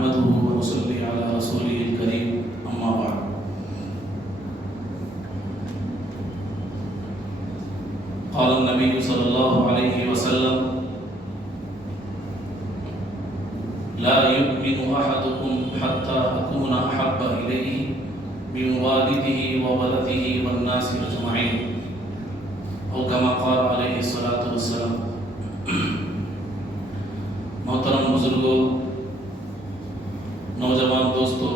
نحمده ونصلي على رسوله الكريم أما بعد. قال النبي صلى الله عليه وسلم: لا يؤمن أحدكم حتى أكون أحب إليه من والده وولده والناس أجمعين، أو كما قال عليه الصلاة والسلام. محترم بزرگوں، نوجوان دوستو،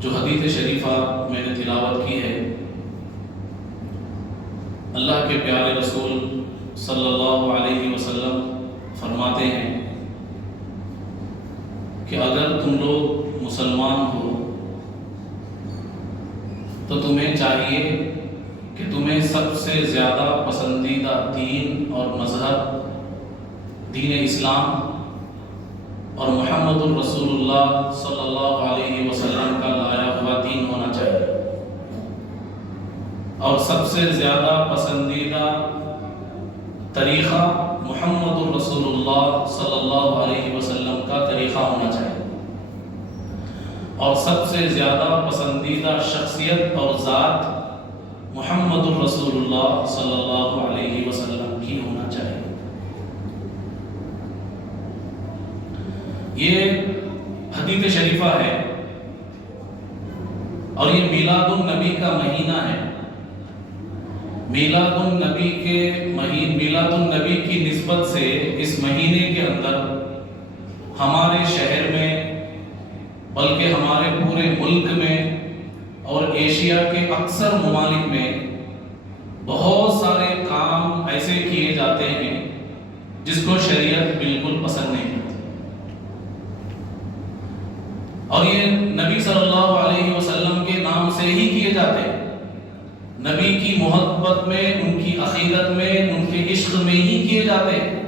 جو حدیث شریفہ میں نے تلاوت کی ہے، اللہ کے پیارے رسول صلی اللہ علیہ وسلم فرماتے ہیں کہ اگر تم لوگ مسلمان ہو تو تمہیں چاہیے کہ تمہیں سب سے زیادہ پسندیدہ دین اور مذہب دین اسلام اور محمد الرسول اللہ صلی اللہ علیہ وسلم کا لایا ہوا دین ہونا چاہیے، اور سب سے زیادہ پسندیدہ طریقہ محمد الرسول اللہ صلی اللہ علیہ وسلم کا طریقہ ہونا چاہیے، اور سب سے زیادہ پسندیدہ شخصیت اور ذات محمد الرسول اللہ صلی اللہ علیہ وسلم کی ہونا چاہیے۔ یہ حدیث شریفہ ہے اور یہ میلاد النبی کا مہینہ ہے۔ میلاد النبی کی نسبت سے اس مہینے کے اندر ہمارے شہر میں، بلکہ ہمارے پورے ملک میں اور ایشیا کے اکثر ممالک میں بہت سارے کام ایسے کیے جاتے ہیں جس کو شریعت بالکل پسند نہیں کرتی، اور یہ نبی صلی اللہ علیہ وسلم کے نام سے ہی کیے جاتے ہیں۔ نبی کی محبت میں، ان کی عقیدت میں، ان کے عشق میں ہی کیے جاتے ہیں۔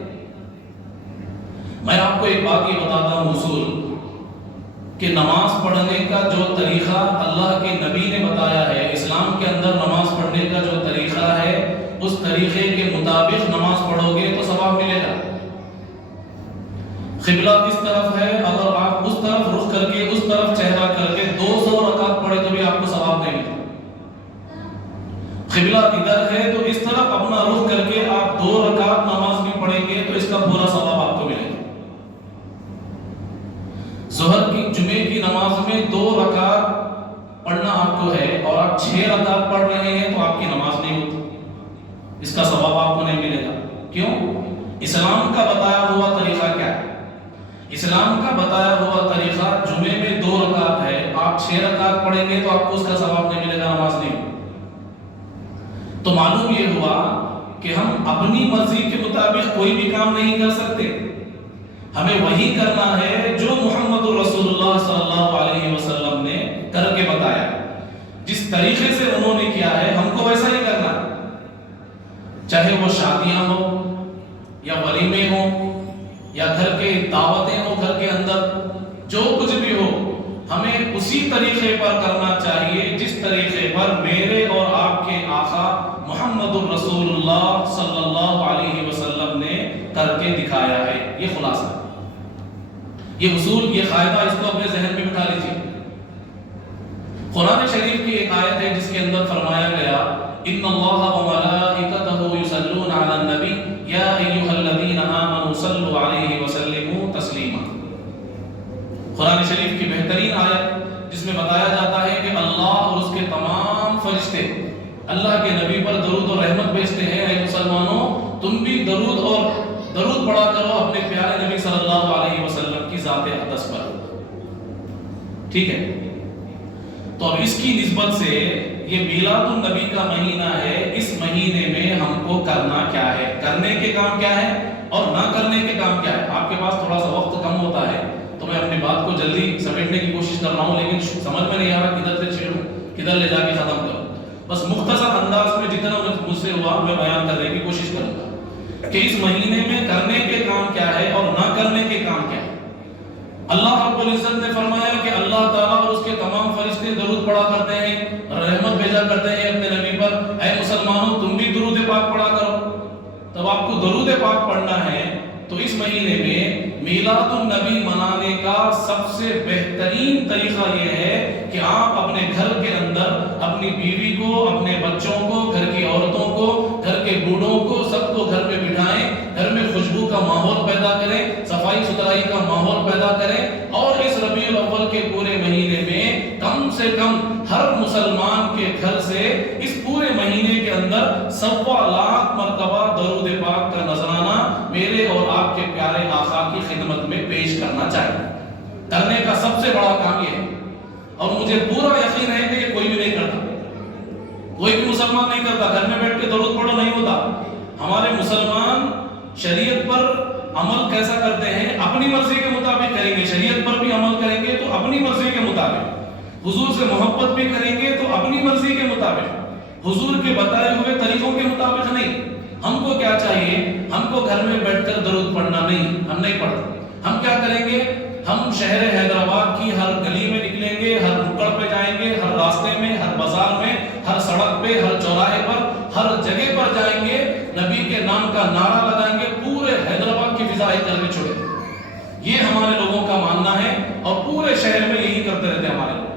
میں آپ کو ایک بات یہ بتاتا ہوں اصول، کہ نماز پڑھنے کا جو طریقہ اللہ کے نبی نے بتایا ہے، اسلام کے اندر نماز پڑھنے کا جو طریقہ ہے، اس طریقے کے مطابق نماز پڑھو گے تو ثواب ملے گا۔ قبلہ کس طرف ہے، اگر آپ اس طرف رخ کر کے، اس طرف چہرہ کر کے 200 رکعت پڑھے تو بھی آپ کو ثواب نہیں ملے۔ قبلہ ادھر ہے تو اس طرف اپنا رخ کر کے آپ 2 رکعت نماز بھی پڑھیں گے تو اس کا پورا ثواب آپ کو ملے گا۔ ظہر کی، جمعے کی نماز میں 2 رکعت پڑھنا آپ کو ہے اور آپ 6 رکعت پڑھ رہے ہیں تو آپ کی نماز نہیں ہوتی، اس کا ثواب آپ کو نہیں ملے گا۔ کیوں؟ اسلام کا بتایا ہوا طریقہ کیا ہے؟ اسلام کا بتایا ہوا طریقہ جمعے میں 2 رکعت ہے، آپ 6 رکعت پڑھیں گے تو آپ کو اس کا ثواب نہیں ملے گا، نماز نہیں ہوگی۔ تو معلوم یہ ہوا کہ ہم اپنی مرضی کے مطابق کوئی بھی کام نہیں کر سکتے، ہمیں وہی کرنا ہے جو محمد الرسول اللہ صلی اللہ علیہ وسلم نے کر کے بتایا۔ جس طریقے سے انہوں نے کیا ہے ہم کو ویسا ہی کرنا ہے، چاہے وہ شادیاں ہو یا ولیمے ہو یا گھر کے دعوتیں ہو، گھر کے اندر جو کچھ بھی ہو، ہمیں اسی طریقے پر کرنا چاہیے جس طریقے پر میرے اور آپ کے آقا محمد الرسول اللہ صلی اللہ علیہ وسلم نے کر کے دکھایا ہے۔ یہ خلاصہ، یہ اصول، یہ قاعدہ، اس کو اپنے ذہن میں بٹھا لیجیے۔ قرآن شریف کی ایک آیت ہے جس کے اندر فرمایا گیا: ان اللہ وملائکتہ یصلون علی النبی یا ایھا الذین آمنوا صلوا علیہ وسلموا تسلیما۔ قرآن شریف کی بہترین آیت جس میں بتایا جاتا ہے کہ اللہ اور اس کے تمام فرشتے اللہ کے نبی پر درود اور رحمت بھیجتے ہیں۔ اے مسلمانوں، تم بھی درود پڑھا کرو اپنے پیارے نبی صلی اللہ علیہ وسلم کی ذات اقدس پر۔ ٹھیک ہے؟ تو اب اس کی نسبت سے یہ میلاد النبی کا مہینہ ہے، اس مہینے میں ہم کو کرنا کیا ہے، کرنے کے کام کیا ہے اور نہ کرنے کے کام کیا ہے۔ آپ کے پاس تھوڑا سا وقت کم ہوتا ہے تو میں اپنی بات کو جلدی سمیٹنے کی کوشش کر رہا ہوں، لیکن سمجھ میں نہیں آ رہا کدھر سے چھیڑوں، کدھر لے جا کے ختم کروں۔ بس مختصر انداز میں جتنا مجھ سے ہوا میں بیان کرنے کی کوشش کروں گا کہ اس مہینے میں کرنے کے کام کیا ہے اور نہ کرنے کے کام کیا ہے۔ اللہ رب العزت نے فرمایا کہ اللہ تعالیٰ اور اس کے تمام فرشتے درود پڑھا کرتے ہیں، رحمت بھیجا کرتے ہیں اپنے نبی پر۔ اے مسلمانوں، تم بھی درود پاک پڑھا کرو۔ تب آپ کو درود پاک پڑھنا ہے تو اس مہینے میں میلاد النبی منانے کا سب سے بہترین طریقہ یہ ہے کہ آپ اپنے گھر کے اندر اپنی بیوی کو، اپنے بچوں کو، گھر کی عورتوں کو، گھر کے بوڑھوں کو، سب کو گھر میں بٹھائیں، گھر میں خوشبو کا ماحول پیدا کریں، صفائی ستھرائی کا ماحول پیدا کریں، اور اس ربیع الاول کے پورے مہینے میں کم سے کم ہر مسلمان کے گھر سے اس پورے مہینے کے اندر 1.25 لاکھ مرتبہ درود پاک کا نذرانہ میرے اور آپ کے پیارے آقا کی خدمت میں پیش کرنا چاہیے۔ کرنے کا سب سے بڑا کام یہ ہے، اور مجھے پورا یقین ہے کہ یہ کوئی بھی نہیں کرتا، کوئی بھی مسلمان نہیں کرتا۔ گھر میں بیٹھ کے درود پڑھو نہیں ہوتا۔ ہمارے مسلمان شریعت پر عمل کیسا کرتے ہیں؟ اپنی مرضی کے مطابق کریں گے، شریعت پر بھی عمل کریں گے تو اپنی مرضی کے مطابق، حضور سے محبت بھی کریں گے تو اپنی مرضی کے مطابق، حضور کے بتائے ہوئے طریقوں کے مطابق نہیں۔ ہم کو کیا چاہیے؟ ہم کو گھر میں بیٹھ کر درود پڑھنا نہیں، ہم نہیں پڑھتے۔ ہم کیا کریں گے؟ ہم شہر حیدرآباد کی ہر گلی میں نکلیں گے، ہر نکڑ پہ جائیں گے، ہر راستے میں، ہر بازار میں، ہر سڑک پہ، ہر چوراہے پر، ہر جگہ پر جائیں گے، نبی کے نام کا نعرہ لگائیں گے، پورے حیدرآباد کی فضا ایک کر کے چھوڑیں گے۔ یہ ہمارے لوگوں کا ماننا ہے، اور پورے شہر میں یہی کرتے رہتے ہیں ہمارے لوگ۔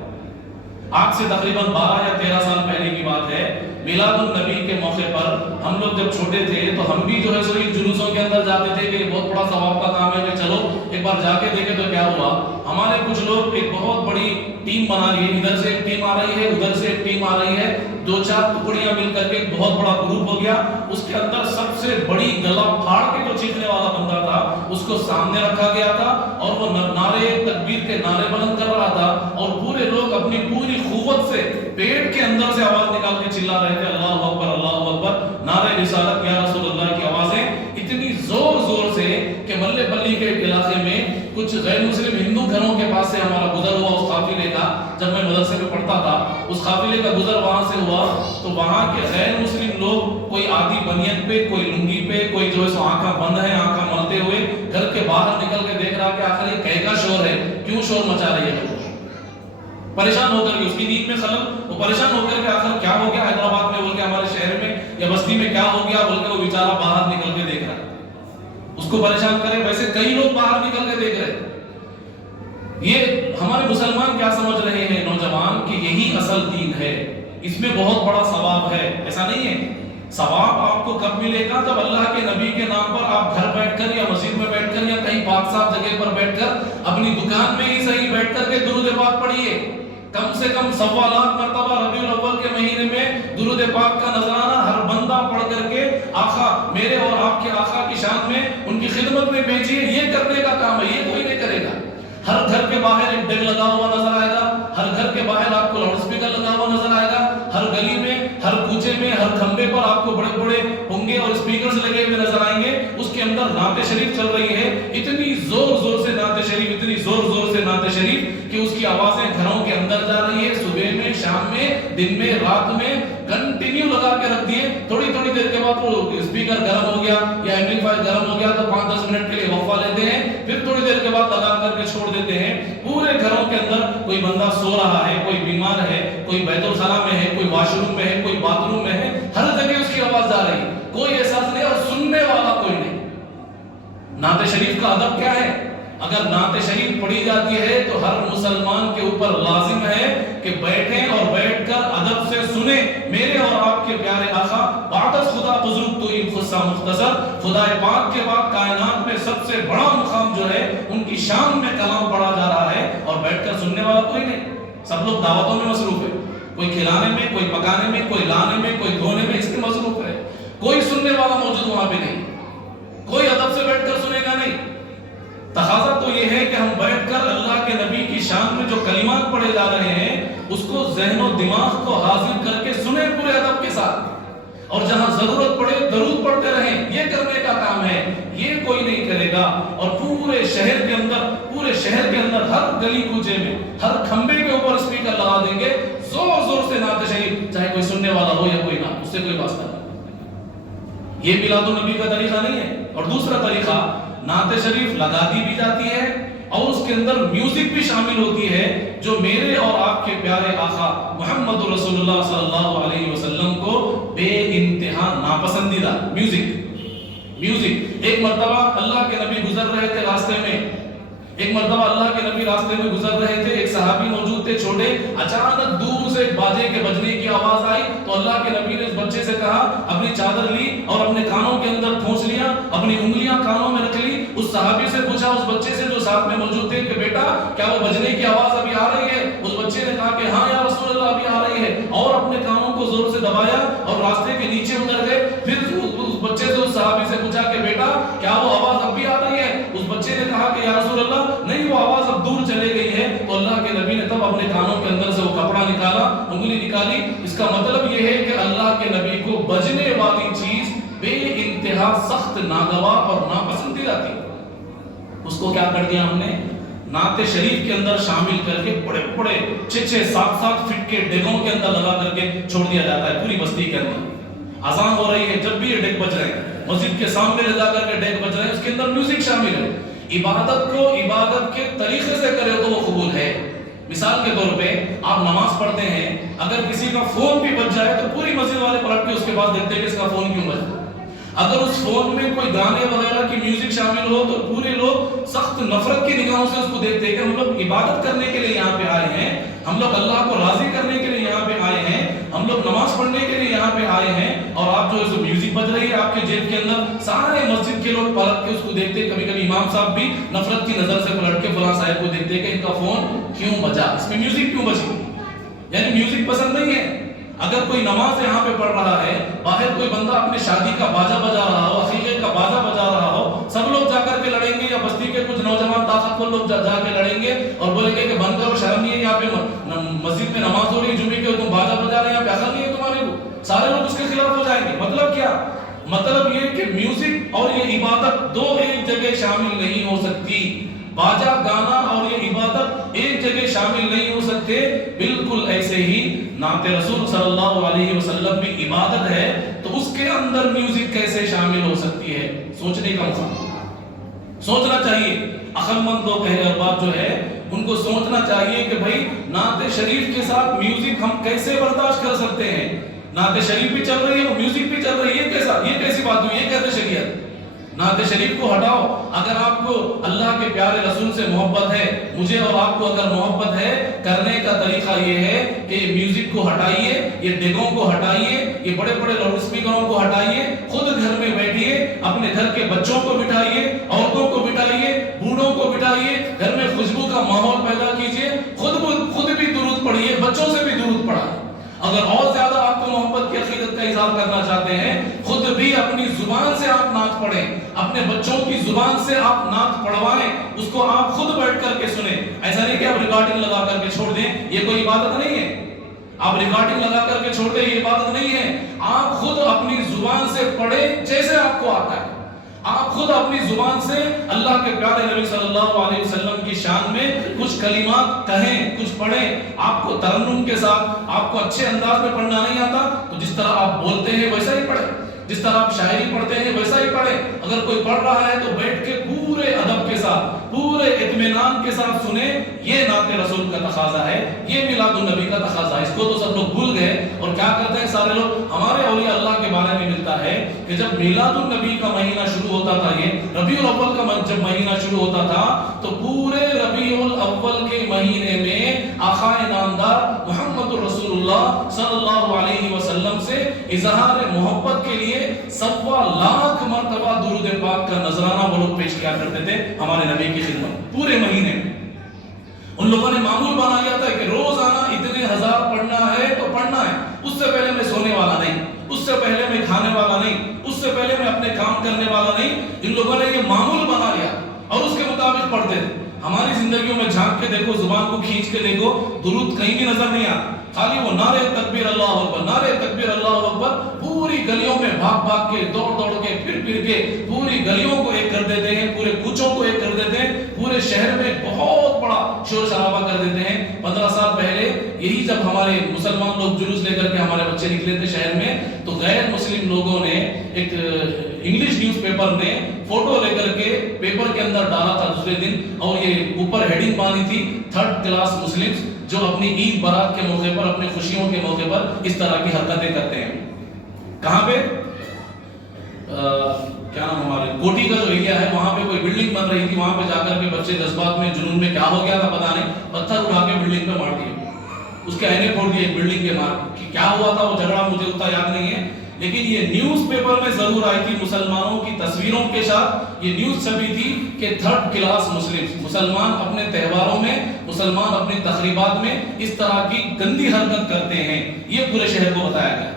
آج سے تقریباً 12 یا 13 سال پہلے کی بات ہے، میلاد النبی کے موقع پر ہم لوگ جب چھوٹے تھے تو ہم بھی جو ہے سو ایک جلوسوں کے اندر جاتے تھے کہ یہ بہت بڑا ثواب کا کام ہے کہ چلو ایک بار جا کے دیکھیں تو کیا ہوا۔ ہمارے کچھ لوگ ایک بہت بڑی ٹیم بنا لی ہے، ادھر سے ایک ٹیم آ رہی ہے، ادھر سے ایک ٹیم آ رہی ہے، 2-4 ٹکڑیاں مل کر کے ایک بہت بڑا گروپ ہو گیا۔ اس کے اندر سب سے بڑی گلا پھاڑ کے جو چیخنے والا بندہ تھا اس کو سامنے رکھا گیا تھا، اور وہ نعرے تکبیر کے نعرے بلند کر رہا تھا، اور پورے لوگ اپنی پوری قوت سے پیٹ کے اندر سے آواز نکال کے چلا رہے تھے، اللہ اکبر اللہ اکبر، نعرہ رسالت یا رسول اللہ کی آوازیں اتنی زور زور سے کہ ملے پلی کے علاقے میں کچھ غیر مسلم ہندو گھروں کے پاس سے ہمارا گزر ہوا اس قافلے کا، جب میں مدرسے میں پڑھتا تھا اس قافلے کا گزر وہاں سے ہوا، تو وہاں کے غیر مسلم لوگ کوئی آدھی بنیت پہ، کوئی لنگی پہ، کوئی جو ہے سو آنکھاں بند ہے، آنکھاں ملتے ہوئے گھر کے باہر نکل کے دیکھ رہا کہ آخر یہ کہے کا شور ہے، کیوں شور مچا رہی ہے؟ پریشان ہو کر کے اس کی نیند میں خلل، وہ پریشان ہو کر کے آخر کیا ہو گیا حیدرآباد میں بول کے، ہمارے شہر میں یا بستی میں کیا ہو گیا بول کے وہ بیچارہ باہر نکل کے دیکھ رہا ہے، اس کو پریشان کرے۔ ویسے کئی لوگ باہر نکل کے دیکھ رہے۔ یہ ہمارے مسلمان کیا سمجھ رہے ہیں نوجوان کہ یہی اصل دین ہے، اس میں بہت بڑا ثواب ہے؟ ایسا نہیں ہے۔ ثواب آپ کو کب ملے گا؟ جب اللہ کے نبی کے نام پر آپ گھر بیٹھ کر یا مسجد میں بیٹھ کر یا کہیں پاک صاف جگہ پر بیٹھ کر اپنی دکان میں ہی صحیح بیٹھ کر کے درود پاک پڑھیے، کم سے کم 1.25 لاکھ مرتبہ ربیع الاول کے مہینے میں درود پاک کا نذرانہ ہر بندہ پڑھ کر کے آقا میرے اور آپ کے آقا کی شان میں ان کی خدمت میں بھیجیے۔ یہ کرنے کا کام ہے، یہ کوئی نہیں کرے گا۔ ہر گھر کے باہر ایک ڈگ لگا ہوا نظر آئے گا، ہر گھر کے باہر آپ کو لاؤڈ اسپیکر لگا ہوا نظر آئے گا، ہر گلی میں، ہر کوچے میں، ہر کھمبے پر آپ کو بڑے بڑے ہونگے اور اسپیکرز لگے ہوئے نظر آئیں گے۔ اس کے اندر نعت شریف چل رہی ہے، اتنی زور زور سے نعت شریف، اتنی زور زور سے نعت شریف کہ اس کی آوازیں گھروں کے اندر جا رہی ہے، صبح میں، شام میں، دن میں، رات میں کنٹینیو لگا کے رکھ دیے۔ تھوڑی تھوڑی دیر کے بعد وہ اسپیکر گرم ہو گیا یا ایمپلیفائر گرم ہو گیا تو 5-10 منٹ کے لیے وقفہ لیتے ہیں، پھر تھوڑی دیر کے بعد لگا کر کے چھوڑ دیتے ہیں۔ پورے گھروں کے اندر کوئی بندہ سو رہا ہے، کوئی بیمار ہے، کوئی بیت الخلا میں ہے، کوئی واش روم میں ہے، کوئی باتھ روم میں ہے، ہر جگہ اس کی آواز جا رہی ہے، کوئی احساس نہیں اور سننے والا کوئی نہیں۔ نعت شریف کا ادب کیا ہے؟ اگر نعت شریف پڑھی جاتی ہے تو ہر مسلمان کے اوپر لازم ہے کہ بیٹھیں اور بیٹھ کر ادب سے سنیں میرے اور آپ کے پیارے آقا بعدس خدا بزرگ تو این خصہ مختصر، خدا پاک کے بعد کائنات میں سب سے بڑا مقام جو ہے ان کی شان میں کلام پڑھا جا رہا ہے، اور بیٹھ کر سننے والا کوئی نہیں۔ سب لوگ دعوتوں میں مصروف ہے، کوئی کھلانے میں، کوئی پکانے میں، کوئی لانے میں، کوئی دھونے میں، اس میں مصروف ہے، کوئی سننے والا موجود وہاں پہ نہیں، کوئی ادب سے بیٹھ کر سنے گا نہیں۔ تقاضا تو یہ ہے کہ ہم بیٹھ کر اللہ کے نبی کی شان میں جو کلمات پڑھے جا رہے ہیں اس کو ذہن و دماغ کو حاضر کر کے سنیں پورے ادب کے ساتھ، اور جہاں ضرورت پڑے درود پڑھتے رہیں، یہ کرنے کا کام ہے۔ یہ کوئی نہیں کرے گا، اور پورے شہر کے اندر ہر گلی کوچے میں، ہر کھمبے کے اوپر اسپیکر لگا دیں گے، زور زور سے نعت شریف، چاہے کوئی سننے والا ہو یا کوئی نہ، اس سے کوئی واسطہ نہیں۔ یہ میلاد النبی کا طریقہ نہیں ہے۔ اور دوسرا طریقہ، نعت شریف لگا دی بھی جاتی ہے اور اس کے اندر میوزک بھی شامل ہوتی ہے، جو میرے اور آپ کے پیارے آقا محمد رسول اللہ صلی اللہ علیہ وسلم کو بے انتہا ناپسندیدہ میوزک۔ میوزک. ایک مرتبہ اللہ کے نبی گزر رہے تھے راستے میں، ایک مرتبہ اللہ کے نبی راستے میں گزر رہے تھے، ایک صحابی موجود تھے چھوٹے، اچانک دور سے باجے کے بجنے کی آواز آئی تو اللہ کے نبی نے اس بچے سے کہا، اپنی چادر لی اور اپنے کانوں کے اندر پھونس لیا، اپنی انگلیاں کانوں میں رکھ لی. اس صحابی سے پوچھا اس بچے سے جو ساتھ میں موجود تھے کہ بیٹا کیا وہ بجنے کی آواز ابھی آ رہی ہے؟ اس بچے نے کہا کہ ہاں یا رسول اللہ ابھی آ رہی ہے، اور اپنے کانوں کو زور سے دبایا اور راستے کے نیچے اتر گئے. پھر اس بچے سے اس صحابی سے پوچھا کہ بیٹا کیا وہ آواز اب بھی آ رہی ہے؟ اس بچے نے کہا کہ یا رسول اللہ نہیں، وہ آواز اب دور چلے گئی ہے. تو اللہ کے نبی نے تب اپنے کانوں کے اندر سے وہ کپڑا نکالا، انگلی نکالی. اس کا مطلب یہ ہے کہ اللہ کے نبی کو بجنے والی چیز بے انتہا سخت ناگوار اور ناپسندیدہ تھی. اس کو کیا کر دیا ہم نے؟ نعت شریف کے اندر شامل کر کے بڑے بڑے 6-7 فٹ کے ڈیگوں کے اندر لگا کر کے چھوڑ دیا جاتا ہے پوری بستی کے اندر. اذان ہو رہی ہے، جب بھی یہ ڈیگ بج رہے ہیں، مسجد کے سامنے لے جا کر کے ڈیگ بج رہے ہیں، اس کے اندر میوزک شامل ہے. عبادت کو عبادت کے طریقے سے کرے تو وہ قبول ہے. مثال کے طور پہ آپ نماز پڑھتے ہیں، اگر کسی کا فون بھی بج جائے تو پوری مسجد والے پلٹ کے اس کے پاس دیکھتے ہیں کہ اس کا فون کیوں بجا. اگر اس فون میں کوئی گانے وغیرہ کی میوزک شامل ہو تو پورے لوگ سخت نفرت کی نگاہوں سے اس کو دیکھتے ہیں کہ ہم لوگ عبادت کرنے کے لیے یہاں پہ آئے ہیں، ہم لوگ اللہ کو راضی کرنے کے لیے یہاں پہ آئے ہیں، ہم لوگ نماز پڑھنے کے لیے یہاں پہ آئے ہیں، اور آپ جو ہے میوزک بج رہی ہے آپ کے جیب کے اندر. سارے مسجد کے لوگ پلٹ کے اس کو دیکھتے ہیں. کبھی کبھی امام صاحب بھی نفرت کی نظر سے پلٹ کے فلاں صاحب کو دیکھتے ہیں کہ ان کا فون کیوں بجا، اس میں میوزک کیوں بجی. یعنی میوزک پسند نہیں ہے. اگر کوئی نماز یہاں پہ پڑھ رہا ہے، باہر کوئی بندہ اپنے شادی کا باجا بجا رہا ہو، عقیقے کا باجا بجا رہا ہو، سب لوگ جا کر کے لڑیں گے، یا بستی کے کچھ نوجوان طاقتور لوگ جا کے لڑیں گے اور بولیں گے کہ بند کرو، شرم نہیں ہے، یہاں پہ مسجد میں نماز ہو رہی ہے جمعے کے، تم باجا بجا رہے ہیں، یہاں پہ عقل نہیں ہے تمہارے کو. سارے لوگ اس کے خلاف ہو جائیں گے. مطلب کیا؟ مطلب یہ کہ میوزک اور یہ عبادت دو ایک جگہ شامل نہیں ہو سکتی. باجا گانا اور یہ عبادت ایک جگہ شامل نہیں ہو سکتے. بالکل ایسے ہی نعت رسول صلی اللہ علیہ وسلم بھی عبادت ہے، تو اس کے اندر میوزک کیسے شامل ہو سکتی ہے؟ سوچنے کا موقع، سوچنا چاہیے. عقل مند لوگ اہل ارباب جو ہے ان کو سوچنا چاہیے کہ بھائی نعت شریف کے ساتھ میوزک ہم کیسے برداشت کر سکتے ہیں. نعت شریف بھی چل رہی ہے اور میوزک بھی چل رہی ہے، یہ کیسی بات ہوئی؟ یہ کہتے شریعت. نعت شریف کو ہٹاؤ. اگر آپ کو اللہ کے پیارے رسول سے محبت ہے، مجھے اور آپ کو اگر محبت ہے، کرنے کا طریقہ یہ ہے کہ یہ میوزک کو ہٹائیے، یہ ڈیگوں کو ہٹائیے، یہ بڑے بڑے لاؤڈ اسپیکروں کو ہٹائیے، خود گھر میں بیٹھیے، اپنے گھر کے بچوں کو بٹھائیے، عورتوں کو بٹھائیے، بوڑھوں کو بٹھائیے، گھر میں خوشبو کا ماحول پیدا کیجیے، خود بھی درود پڑھیے، بچوں سے بھی درود پڑھائیں. اگر اور زیادہ آپ کو محبت کی عقیدت کا اظہار کرنا چاہتے ہیں، خود بھی اپنی زبان سے آپ نعت پڑھیں، اپنے بچوں کی زبان سے آپ نعت پڑھوائیں، اس کو آپ خود بیٹھ کر کے سنیں. ایسا نہیں کہ آپ ریکارڈنگ لگا کر کے چھوڑ دیں، یہ کوئی عبادت نہیں ہے. آپ ریکارڈنگ لگا کر کے چھوڑ دیں، یہ عبادت نہیں ہے. آپ خود اپنی زبان سے پڑھیں جیسے آپ کو آتا ہے. آپ خود اپنی زبان سے اللہ کے پیارے نبی صلی اللہ علیہ وسلم کی شان میں کچھ کلمات کہیں، کچھ پڑھیں. آپ کو ترنم کے ساتھ، آپ کو اچھے انداز میں پڑھنا نہیں آتا تو جس طرح آپ بولتے ہیں ویسا ہی پڑھیں، جس طرح آپ شاعری پڑھتے ہیں ویسا ہی پڑھیں. اگر کوئی پڑھ رہا ہے تو بیٹھ کے پورے ادب کے ساتھ، پورے اطمینان کے ساتھ سنیں. یہ نعت رسول کا تقاضا ہے، یہ میلاد النبی کا تقاضا ہے. اس کو تو سب لوگ بھول گئے اور کیا کرتے ہیں سارے لوگ. ہمارے اولیاء اللہ کے بارے میں ملتا ہے کہ جب میلاد النبی کا مہینہ شروع ہوتا تھا، یہ ربیع الاول کا جب مہینہ شروع ہوتا تھا تو پورے ربیع الاول کے مہینے میں آقا نامدار محمد رسول اللہ صلی اللہ علیہ وسلم سے اظہار محبت کے لیے 1.25 لاکھ مرتبہ درود پاک کا نذرانہ وہ لوگ پیش کیا کرتے تھے ہمارے نبی کی خدمت پورے مہینے میں. ان لوگوں نے معمول بنا لیا تھا کہ روزانہ اتنے ہزار پڑھنا ہے تو پڑھنا ہے. اس سے پہلے میں سونے والا نہیں، اس سے پہلے میں کھانے والا نہیں، اس سے پہلے میں اپنے کام کرنے والا نہیں. ان لوگوں نے یہ معمول بنا لیا اور اس کے مطابق پڑھتے تھے. ہماری زندگیوں میں جھانک کے دیکھو، زبان کو کھینچ کے دیکھو، درود کہیں بھی نظر نہیں آتا. خالی وہ نعرے تکبیر اللہ اکبر، نعرے تکبیر اللہ اکبر، پوری گلیوں میں بھاگ بھاگ کے، دوڑ دوڑ کے، پھر پھر کے پوری گلیوں کو ایک کر دیتے ہیں، پورے کوچوں کو ایک کر دیتے ہیں، پورے شہر میں بہت بڑا شور شرابہ کر دیتے ہیں. 15 سال پہلے یہی جب ہمارے مسلمان لوگ جلوس لے کر کے ہمارے بچے نکلے تھے شہر میں، تو غیر مسلم لوگوں نے ایک انگلش نیوز پیپر نے فوٹو لے کر کے پیپر کے اندر ڈالا تھا دوسرے دن، اور یہ اوپر ہیڈنگ بانی تھی 3rd کلاس مسلمز جو اپنی عید برات کے موقع پر، اپنی خوشیوں کے موقع پر اس طرح کی حرکتیں کرتے ہیں. کہاں پہ؟ کیا نام ہمارے کوٹھی کا جو ایریا ہے وہاں پہ کوئی بلڈنگ بن رہی تھی, وہاں پہ جا کر کے بچے جذبات میں جنون میں کیا ہو گیا تھا پتا نہیں, پتھر اٹھا کے بلڈنگ پہ مار دیے, اس کے آئینے پھوڑ دیے بلڈنگ کے مار. کیا ہوا تھا وہ جھگڑا مجھے اتنا یاد نہیں ہے, لیکن یہ نیوز پیپر میں ضرور آئی تھی مسلمانوں کی تصویروں کے ساتھ یہ نیوز چھپی تھی کہ تھرڈ کلاس مسلمان اپنے تہواروں میں, مسلمان اپنی تقریبات میں اس طرح کی گندی حرکت کرتے ہیں. یہ پورے شہر کو بتایا گیا.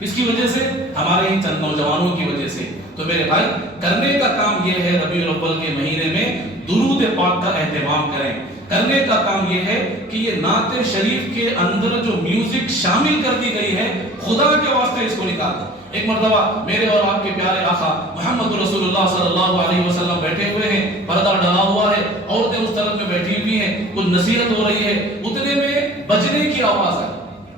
کس کی وجہ سے؟ ہمارے ہی چند نوجوانوں کی وجہ سے. تو میرے بھائی کرنے کا کام یہ ہے ربیع الاول کے مہینے میں درود پاک کا اہتمام کریں. کرنے کا کام یہ ہے کہ یہ نعت شریف کے اندر جو میوزک شامل کر دی گئی ہے خدا کے واسطے اس کو نکال دیں. ایک مرتبہ میرے اور آپ کے پیارے آقا محمد رسول اللہ صلی اللہ علیہ وسلم بیٹھے ہوئے ہیں, پردہ ڈلا ہوا ہے, عورتیں اس طرف میں بیٹھی ہوئی ہیں, کچھ نصیحت ہو رہی ہے, اتنے میں بجنے کی آواز ہے.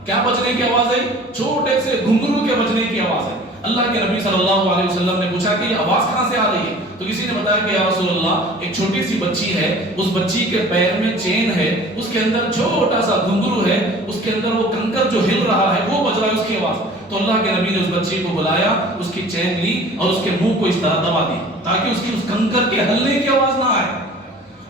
کیا بجنے کی آواز ہے؟ چھوٹے سے گھنگرو کے بجنے کی آواز ہے. اللہ کے نبی صلی اللہ علیہ وسلم نے پوچھا کہ یہ آواز کہاں سے آ رہی ہے؟ تو کسی نے بتایا کہ یا رسول اللہ ایک چھوٹی سی بچی ہے, اس بچی کے پیر میں چین ہے, اس کے اندر چھوٹا سا گھنگرو ہے, اس کے اندر وہ کنکر جو ہل رہا ہے وہ بج رہا ہے اس کی آواز. تو اللہ کے نبی نے اس بچی کو بلایا, اس کی چین لی اور اس کے منہ کو اس طرح دبا دی تاکہ اس کی اس کنکر کے ہلنے کی آواز نہ آئے.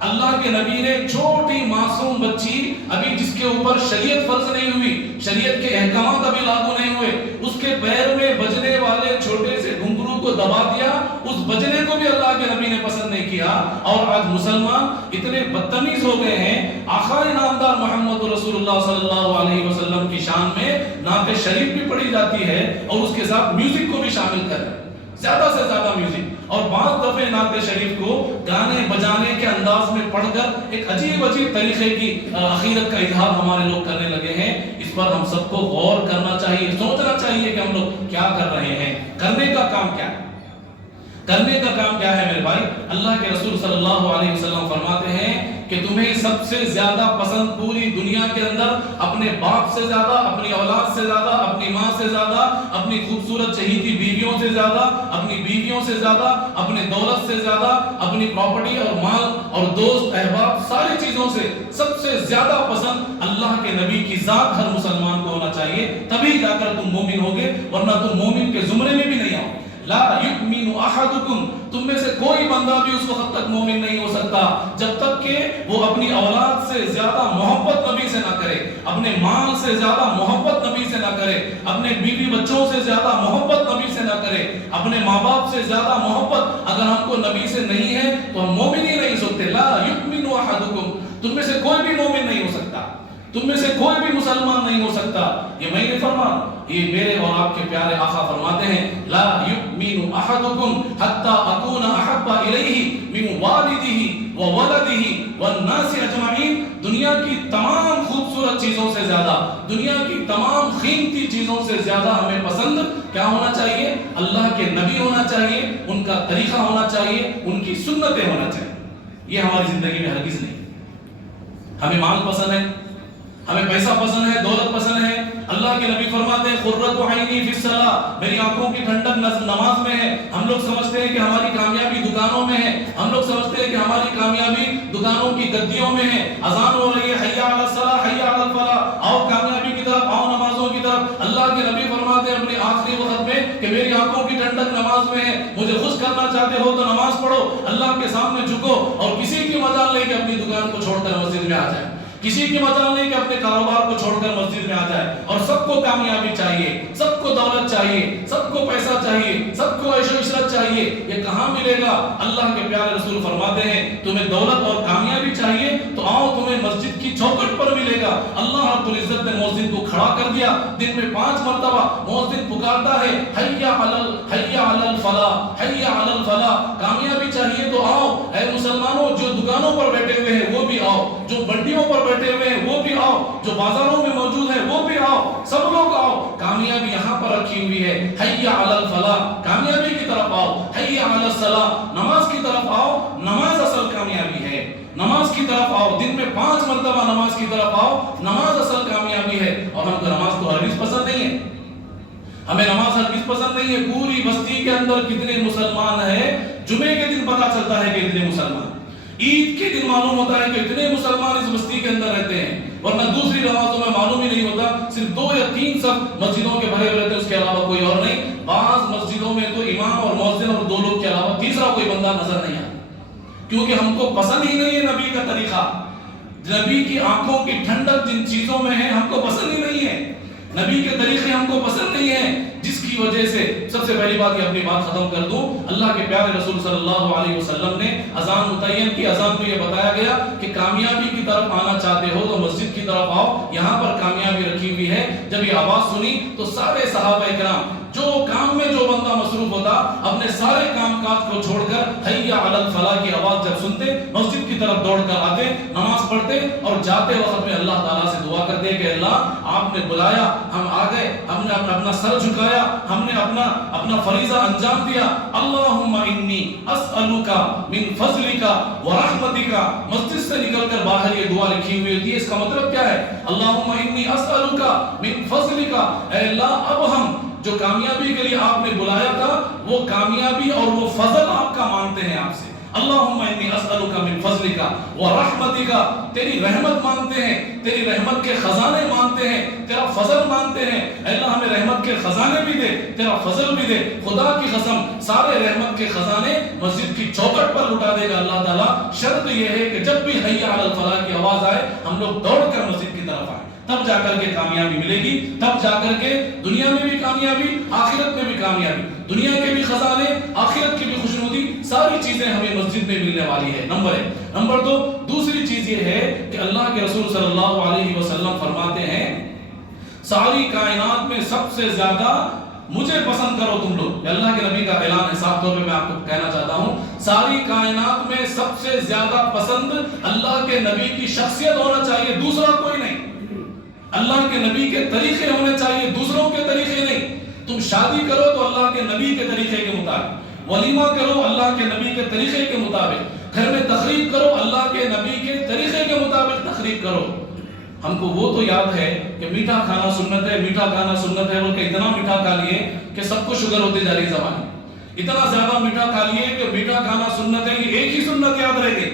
اللہ کے نبی نے چھوٹی معصوم بچی ابھی جس کے اوپر شریعت فرض نہیں ہوئی, شریعت کے احکامات ابھی لاگو نہیں ہوئے, اس کے پیر میں بجنے والے چھوٹے سے گھنگرو کو دبا دیا. اس بجنے کو بھی اللہ کے نبی نے پسند نہیں کیا. اور آج مسلمان اتنے بدتمیز ہو گئے ہیں, آقا نامدار محمد رسول اللہ صلی اللہ علیہ وسلم کی شان میں نعت شریف بھی پڑھی جاتی ہے اور اس کے ساتھ میوزک کو بھی شامل کر رہے ہیں, زیادہ سے زیادہ میوزک. اور بعض دفعے نعت شریف کو گانے بجانے کے انداز میں پڑھ کر ایک عجیب طریقے کی عقیدت کا اظہار ہمارے لوگ کرنے لگے ہیں. اس پر ہم سب کو غور کرنا چاہیے, سوچنا چاہیے کہ ہم لوگ کیا کر رہے ہیں. کرنے کا کام کیا ہے؟ کرنے کا کام کیا ہے میرے بھائی؟ اللہ کے رسول صلی اللہ علیہ وسلم فرماتے ہیں کہ تمہیں سب سے زیادہ پسند پوری دنیا کے اندر اپنے باپ سے زیادہ, اپنی اولاد سے زیادہ, اپنی ماں سے زیادہ, اپنی خوبصورت چہیتی بیویوں سے زیادہ, اپنی بیویوں سے زیادہ, اپنے دولت سے زیادہ, اپنی پراپرٹی اور مال اور دوست احباب ساری چیزوں سے سب سے زیادہ پسند اللہ کے نبی کی ذات ہر مسلمان کو ہونا چاہیے. تبھی جا کر تم مومن ہوگے, ورنہ تم مومن کے زمرے میں بھی نہیں آؤ. لا یؤمن احدکم, تم میں سے کوئی بندہ بھی اس وقت تک مومن نہیں ہو سکتا جب تک کہ وہ اپنی اولاد سے زیادہ محبت نبی سے نہ کرے, اپنے مال سے زیادہ محبت نبی سے نہ کرے, اپنے بیوی بچوں سے زیادہ محبت نبی سے نہ کرے, اپنے ماں باپ سے زیادہ محبت اگر ہم کو نبی سے نہیں ہے تو ہم مومن ہی نہیں سکتے. لا یؤمن احدکم, تم میں سے کوئی بھی مومن نہیں ہو سکتا, تم میں سے کوئی بھی مسلمان نہیں ہو سکتا. یہ میں نے فرمایا, یہ میرے اور آپ کے پیارے آقا فرماتے ہیں لا یؤمن احدکم حتی اکون احب الیہ من والدہ وولدہ والناس اجمعین. دنیا کی تمام خوبصورت چیزوں سے زیادہ, دنیا کی تمام قیمتی چیزوں سے زیادہ ہمیں پسند کیا ہونا چاہیے؟ اللہ کے نبی ہونا چاہیے, ان کا طریقہ ہونا چاہیے, ان کی سنتیں ہونا چاہیے. یہ ہماری زندگی میں ہرگز نہیں. ہمیں مال پسند ہے, ہمیں پیسہ پسند ہے, دولت پسند ہے. اللہ کے نبی فرماتے ہیں قرۃ عینی فی الصلاۃ, میری آنکھوں کی ٹھنڈک نماز میں ہے. ہم لوگ سمجھتے ہیں کہ ہماری کامیابی دکانوں میں ہے, ہم لوگ سمجھتے ہیں کہ ہماری کامیابی دکانوں کی گدیوں میں ہے. اذان ہو رہی ہے حی علی الصلاۃ حی علی الفلاح, آؤ کامیابی کی طرف, آؤ نمازوں کی طرف. اللہ کے نبی فرماتے ہیں اپنے آخری وقت میں کہ میری آنکھوں کی ٹھنڈک نماز میں ہے, مجھے خوش کرنا چاہتے ہو تو نماز پڑھو, اللہ کے سامنے جھکو, اور کسی کی مجال نہیں کہ اپنی دکان کو چھوڑ کر مسجد میں آ جائے, کسی کی مجال نہیں کہ اپنے کاروبار کو چھوڑ کر مسجد میں آ جائے. اور سب کو کامیابی چاہیے, سب کو دولت چاہیے, سب کو پیسہ چاہیے, سب کو عیش و عشرت چاہیے. یہ کہاں ملے گا؟ اللہ کے پیارے رسول فرماتے ہیں تمہیں دولت اور کامیابی چاہیے تو آؤ, تمہیں مسجد کی چوکھٹ پر ملے گا. اللہ رب العزت نے مؤذن کو کھڑا کر دیا, دن میں 5 مرتبہ مؤذن پکارتا ہے حی علی الفلاح حی علی الفلاح. کامیابی چاہیے تو آؤ اے مسلمانوں, جو دکانوں پر بیٹھے ہوئے ہیں وہ بھی آؤ, جو منڈیوں پر بیٹھے ہوئے ہیں وہ بھی آؤ, جو بازاروں میں موجود ہیں وہ بھی آؤ, سب لوگ آؤ. کامیابی یہاں پر رکھی ہوئی ہے, حی علی الفلاح, کامیابی کی طرف آؤ. حی علی الصلاۃ, نماز کی طرف آؤ, نماز اصل کامیابی ہے. نماز کی طرف آؤ, دن میں 5 مرتبہ نماز کی طرف آؤ, نماز اصل کامیابی ہے. اور ہم کو نماز تو ہرگز پسند نہیں ہے, ہمیں نماز ہرگز پسند نہیں ہے. پوری بستی کے اندر کتنے مسلمان ہیں, جمعے کے دن پتا چلتا ہے کہ اتنے مسلمان, عید کے دن معلوم ہوتا ہے کہ اتنے مسلمان اس بستی کے اندر رہتے ہیں, ورنہ دوسری نمازوں میں معلوم ہی نہیں ہوتا. صرف 2 یا 3 سب مسجدوں کے بھرے ہوئے رہتے ہیں, اس کے علاوہ کوئی اور نہیں. بعض مسجدوں میں تو امام اور مؤذن اور 2 لوگ کے مسئلہ نظر نہیں آتا، کیونکہ ہم کو پسند ہی نہیں ہے نبی کا طریقہ. نبی کی آنکھوں کی ٹھنڈک جن چیزوں میں ہے ہم کو پسند ہی نہیں ہے، نبی کے طریقے ہم کو پسند نہیں ہیں، جس کی وجہ سے سب سے پہلی بات یہ اپنی بات ختم کر دوں. اللہ کے پیارے رسول صلی اللہ علیہ وسلم نے اذان متعین کی. اذان میں یہ بتایا گیا کہ کامیابی کی طرف آنا چاہتے ہو تو مسجد کی طرف آؤ، یہاں پر کامیابی رکھی ہوئی ہے. جب یہ آواز سنی تو سارے صحابہ کرام جو کام میں جو بندہ مصروف ہوتا اپنے سارے کام کاج کو چھوڑ کر حی علی الفلاح کی آواز جب سنتے مسجد کی طرف دوڑ کر آتے، نماز پڑھتے اور جاتے وقت میں اللہ تعالیٰ سے دعا کرتے کہ اللہ آپ نے بلایا، ہم آ گئے، ہم نے اپنا سر جھکایا، ہم نے اپنا فریضہ انجام دیا. اللہم انی اسألک من فضلک ورحمتک. مسجد سے نکل کر باہر یہ دعا لکھی ہوئی ہوتی ہے. اس کا مطلب کیا ہے؟ اللہم انی اسألک من فضلک، اے اللہ اب ہم جو کامیابی کے لیے آپ نے بلایا تھا وہ کامیابی اور وہ فضل آپ کا مانگتے ہیں آپ سے. اللہم انی اسألک من فضلک ورحمتک، تیری رحمت مانگتے ہیں، تیری رحمت کے خزانے مانگتے ہیں، تیرا فضل مانگتے ہیں. اے اللہ ہمیں رحمت کے خزانے بھی دے، تیرا فضل بھی دے. خدا کی قسم سارے رحمت کے خزانے مسجد کی چوکھٹ پر لٹا دے گا اللہ تعالیٰ. شرط یہ ہے کہ جب بھی حی علی الفلاح کی آواز آئے ہم لوگ دوڑ کر مسجد کی طرف آئیں، تب جا کر کے کامیابی ملے گی، تب جا کر کے دنیا میں بھی کامیابی، آخرت میں بھی کامیابی. دنیا کے بھی خزانے، آخرت کی بھی خوشنودی، ساری چیزیں ہمیں مسجد میں ملنے والی ہے. نمبر 1. نمبر 2، دوسری چیز یہ ہے کہ اللہ کے رسول صلی اللہ علیہ وسلم فرماتے ہیں ساری کائنات میں سب سے زیادہ مجھے پسند کرو تم لوگ. اللہ کے نبی کا اعلان ہے، صاف طور پہ میں آپ کو کہنا چاہتا ہوں ساری کائنات میں سب سے زیادہ پسند اللہ کے نبی کی شخصیت ہونا چاہیے، دوسرا کوئی نہیں. اللہ کے نبی کے طریقے ہونے چاہیے، دوسروں کے طریقے نہیں. تم شادی کرو تو اللہ کے نبی کے طریقے کے مطابق، ولیمہ کرو اللہ کے نبی کے طریقے کے مطابق، گھر میں تقریب کرو اللہ کے نبی کے طریقے کے مطابق تقریب کرو. ہم کو وہ تو یاد ہے کہ میٹھا کھانا سنت ہے، میٹھا کھانا سنت ہے بول کے اتنا میٹھا کھا لیے کہ سب کو شوگر ہوتی جا رہی زبان، اتنا زیادہ میٹھا کھا لیے کہ میٹھا کھانا سنت ہے. یہ ایک ہی سنت یاد رہ گئی.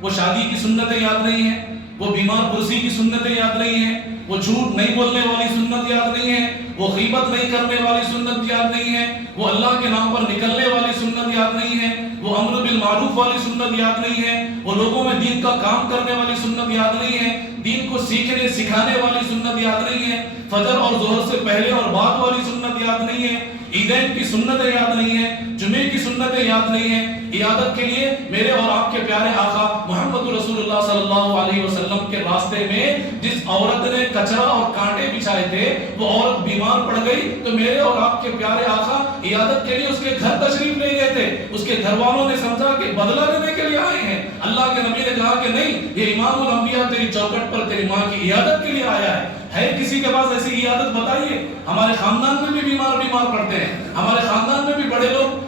وہ شادی کی سنتیں یاد نہیں ہیں، وہ بیمار پرسی کی سنتیں یاد نہیں ہیں، وہ جھوٹ نہیں بولنے والی سنت یاد نہیں ہے، وہ غیبت نہیں کرنے والی سنت یاد نہیں ہے، وہ اللہ کے نام پر نکلنے والی سنت یاد نہیں ہے، وہ امر بالمعروف والی سنت یاد نہیں ہے، وہ لوگوں میں دین کا کام کرنے والی سنت یاد نہیں ہے، دین کو سیکھنے سکھانے والی سنت یاد نہیں ہے، فجر اور ظہر سے پہلے اور بعد والی سنت یاد نہیں ہے، عیدین کی سنتیں یاد نہیں ہیں، جمعے کی سنتیں یاد نہیں ہیں. عیادت کے لیے میرے اور آپ کے پیارے آقا محمد رسول اللہ صلی اللہ علیہ وسلم کے راستے میں جس عورت نے کچرا اور کانٹے بچھائے تھے وہ عورت بیمار پڑ گئی تو میرے اور آپ کے پیارے آقا عیادت کے لیے اس کے گھر تشریف لے گئے تھے. اس کے گھر والوں نے سمجھا کہ بدلہ لینے کے لیے آئے ہیں. اللہ کے نبی نے کہا کہ نہیں، یہ امام الانبیاء تیری چوکھٹ پر تیری ماں کی عیادت کے لیے آیا ہے. ہے کسی کے پاس ایسی عیادت بتائیے؟ ہمارے خاندان میں بھی بیمار پڑتے ہیں، ہمارے خاندان میں بھی بڑے لوگ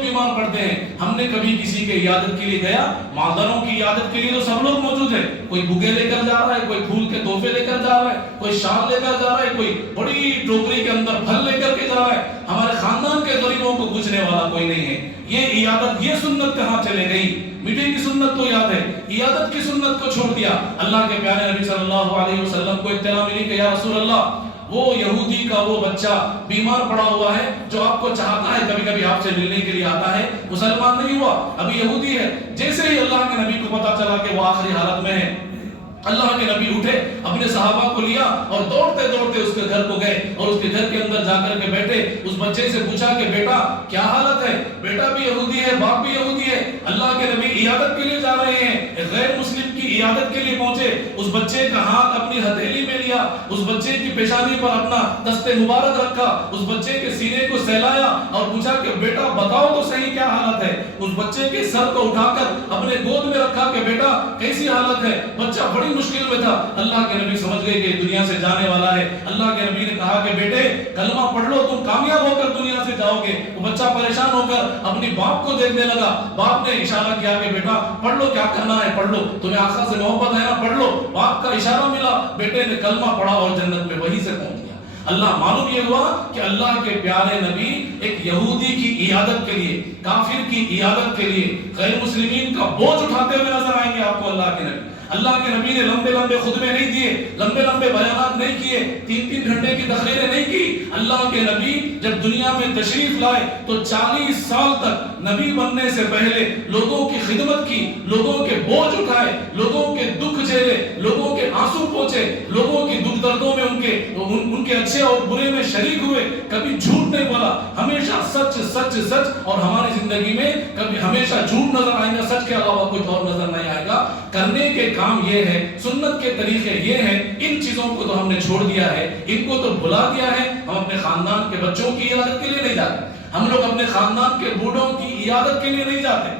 بیمار پڑتے ہیں. ہم نے کبھی کسی کے عیادت کے لیے گیا؟ مادروں کی عیادت کے لیے تو سب لوگ موجود ہیں. کوئی بُگے لے کر جا رہا ہے، کوئی پھول کے تحفے لے کر جا رہا ہے، کوئی شال لے کر جا رہا ہے، کوئی بڑی ٹوکری کے اندر پھل لے کر کے جا رہا ہے. ہمارے خاندان کے غریبوں کو پوچھنے والا کوئی نہیں ہے. یہ عیادت، یہ سنت کہاں چلے گئی؟ میٹھے کی سنت تو یاد ہے، عیادت کی سنت کو چھوڑ دیا. اللہ کے پیارے نبی صلی اللہ علیہ وسلم کو اطلاع ملی کہ یا رسول اللہ وہ یہودی کا وہ بچہ بیمار پڑا ہوا ہے جو آپ کو چاہتا ہے، کبھی کبھی آپ سے ملنے کے لیے آتا ہے، مسلمان نہیں ہوا، ابھی یہودی ہے. جیسے ہی اللہ کے نبی کو پتا چلا کہ وہ آخری حالت میں ہے، اللہ کے نبی اٹھے، اپنے صحابہ کو لیا اور دوڑتے دوڑتے اس کے گھر کو گئے اور اس کے گھر کے اندر جا کر کے بیٹھے. اس بچے سے پوچھا کہ بیٹا کیا حالت ہے؟ بیٹا بھی یہودی ہے، باپ بھی یہودی ہے. اللہ کے نبی عیادت کے لیے جا رہے ہیں، غیر مسلم کی عیادت کے لیے پہنچے. اس بچے کا ہاتھ اپنی ہتھیلی میں لیا، اس بچے کی پیشانی پر اپنا دست مبارک رکھا، اس بچے کے سینے کو سہلایا اور پوچھا کہ بیٹا بتاؤ تو صحیح کیا حالت ہے. اس بچے کے سر کو اٹھا کر اپنے گود میں رکھا کہ بیٹا کیسی حالت ہے. بچہ بڑی مشکل میں تھا. اللہ کے نبی سمجھ گئے کہ دنیا سے جانے والا ہے. اللہ کے نبی نے کہا کہ بیٹے کلمہ پڑھ لو، تم کامیاب ہو کر دنیا سے جاؤ گے. وہ بچہ پریشان ہو کر اپنی باپ کو دیکھنے لگا. باپ نے اشارہ کیا کہ بیٹا پڑھ لو، کیا کرنا ہے پڑھ لو، تمہیں آقا سے محبت ہے نا پڑھ لو. باپ کا اشارہ ملا، بیٹے نے کلمہ پڑھا اور جنت میں وہیں سے پہنچ گیا. اللہ معلوم یہ ہوا کہ اللہ کے پیارے نبی ایک یہودی کی عیادت کے لیے، کافر کی عیادت کے لیے، غیر مسلمین کا بوجھ اٹھاتے ہوئے نظر آئیں گے آپ کو. اللہ کے نبی اللہ کے نبی نے لمبے لمبے خطبے نہیں دیے، لمبے لمبے بیانات نہیں کیے، 3 گھنٹے کی تقریریں نہیں کی۔ اللہ کے نبی جب دنیا میں تشریف لائے تو 40 سال تک نبی بننے سے پہلے لوگوں کی خدمت کی، لوگوں کے بوجھ اٹھائے، لوگوں کے دکھ جھیلے، لوگوں کے آنسو پوچھے، لوگوں کی دکھ دردوں میں ان کے اچھے اور برے میں شریک ہوئے، کبھی جھوٹ نہیں بولا، ہمیشہ سچ سچ سچ۔ اور ہماری زندگی میں کبھی ہمیشہ جھوٹ نظر آئے گا، سچ کے علاوہ کوئی اور نظر نہیں آئے گا۔ کرنے کے کام یہ ہے، سنت کے طریقے یہ ہیں، ان چیزوں کو تو ہم نے چھوڑ دیا ہے، ان کو تو بھلا دیا ہے۔ ہم اپنے خاندان کے بچوں کی عیادت کے لیے نہیں جاتے، ہم لوگ اپنے خاندان کے بوڑھوں کی عیادت کے لیے نہیں جاتے۔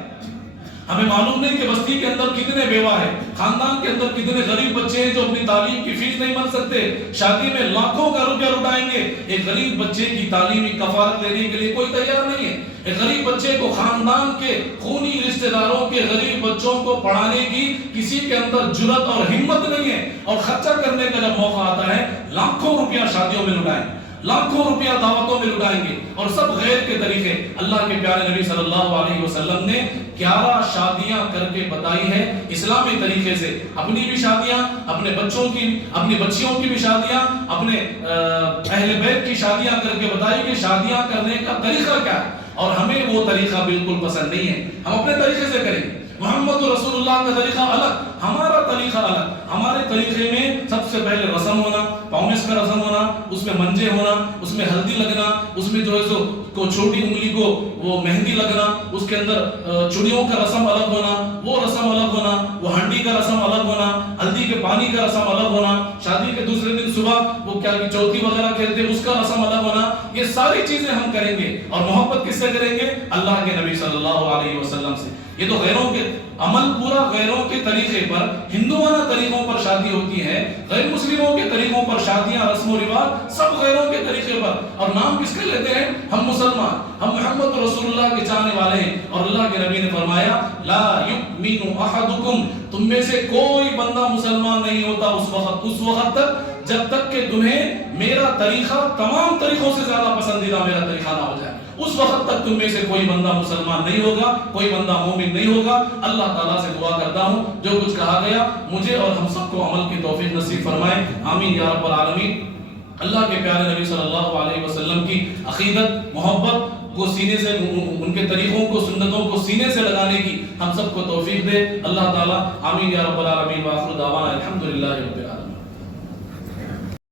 ہمیں معلوم نہیں کہ بستی کے اندر کتنے بیوہ ہیں، خاندان کے اندر کتنے غریب بچے ہیں جو اپنی تعلیم کی فیس نہیں بن سکتے، شادی میں لاکھوں کا روپیہ لٹائیں گے، ایک غریب بچے کی تعلیمی کفالت لینے کے لیے کوئی تیار نہیں ہے۔ ایک غریب بچے کو خاندان کے خونی رشتہ داروں کے غریب بچوں کو پڑھانے کی کسی کے اندر جرات اور ہمت نہیں ہے، اور خرچہ کرنے کا جب موقع آتا ہے لاکھوں روپیہ شادیوں میں لٹائیں گے، لاکھوں روپیہ دعوتوں میں لٹائیں گے، اور سب غیر کے طریقے۔ اللہ کے پیارے نبی صلی اللہ علیہ وسلم نے 11 شادیاں کر کے بتائی ہے اسلامی طریقے سے، اپنی بھی شادیاں، اپنے بچوں کی، اپنی بچیوں کی بھی شادیاں، اپنے اہل بیت کی شادیاں کر کے بتائی کہ شادیاں کرنے کا طریقہ کیا ہے۔ اور ہمیں وہ طریقہ بالکل پسند نہیں ہے، ہم اپنے طریقے سے کریں۔ محمد رسول اللہ کا طریقہ الگ، ہمارا طریقہ الگ۔ ہمارے طریقے میں سب سے پہلے رسم ہونا، پاؤنس کا رسم ہونا، اس میں منجے ہونا، اس میں ہلدی لگنا، اس میں جو ہے سو کو چھوٹی انگلی کو وہ مہندی لگنا، اس کے اندر چڑیوں کا رسم الگ ہونا، وہ رسم الگ ہونا، وہ ہنڈی کا رسم الگ ہونا، ہلدی کے پانی کا رسم الگ ہونا، شادی کے دوسرے دن صبح وہ کیا کہ چوتھی وغیرہ کھیلتے اس کا رسم الگ ہونا۔ یہ ساری چیزیں ہم کریں گے، اور محبت کس سے کریں گے؟ اللہ کے نبی صلی اللہ علیہ وسلم سے۔ یہ تو غیروں کے عمل پورا غیروں کے طریقے پر، ہندوانہ طریقوں پر شادی ہوتی ہے، غیر مسلموں کے طریقوں پر شادیاں، رسم و رواج سب غیروں کے طریقے پر، اور نام کس کے لیتے ہیں؟ ہم مسلمان، ہم محمد رسول اللہ کے چاہنے والے ہیں۔ اور اللہ کے نبی نے فرمایا لا یؤمن احدکم، تم میں سے کوئی بندہ مسلمان نہیں ہوتا اس وقت تک جب تک کہ تمہیں میرا طریقہ تمام طریقوں سے زیادہ پسندیدہ میرا طریقہ نہ ہو جائے، اس وقت تک تم میں سے کوئی بندہ مسلمان نہیں ہوگا، کوئی بندہ مومن نہیں ہوگا۔ اللہ تعالیٰ سے دعا کرتا ہوں جو کچھ کہا گیا مجھے اور ہم سب کو عمل کی توفیق نصیب فرمائے، آمین یا رب العالمین۔ اللہ کے پیارے نبی صلی اللہ علیہ وسلم کی عقیدت، محبت کو سینے سے، ان کے طریقوں کو، سنتوں کو سینے سے لگانے کی ہم سب کو توفیق دے اللہ تعالیٰ، آمین یا رب العالمین۔ وآخر دعوانا الحمدللہ رب العالمین۔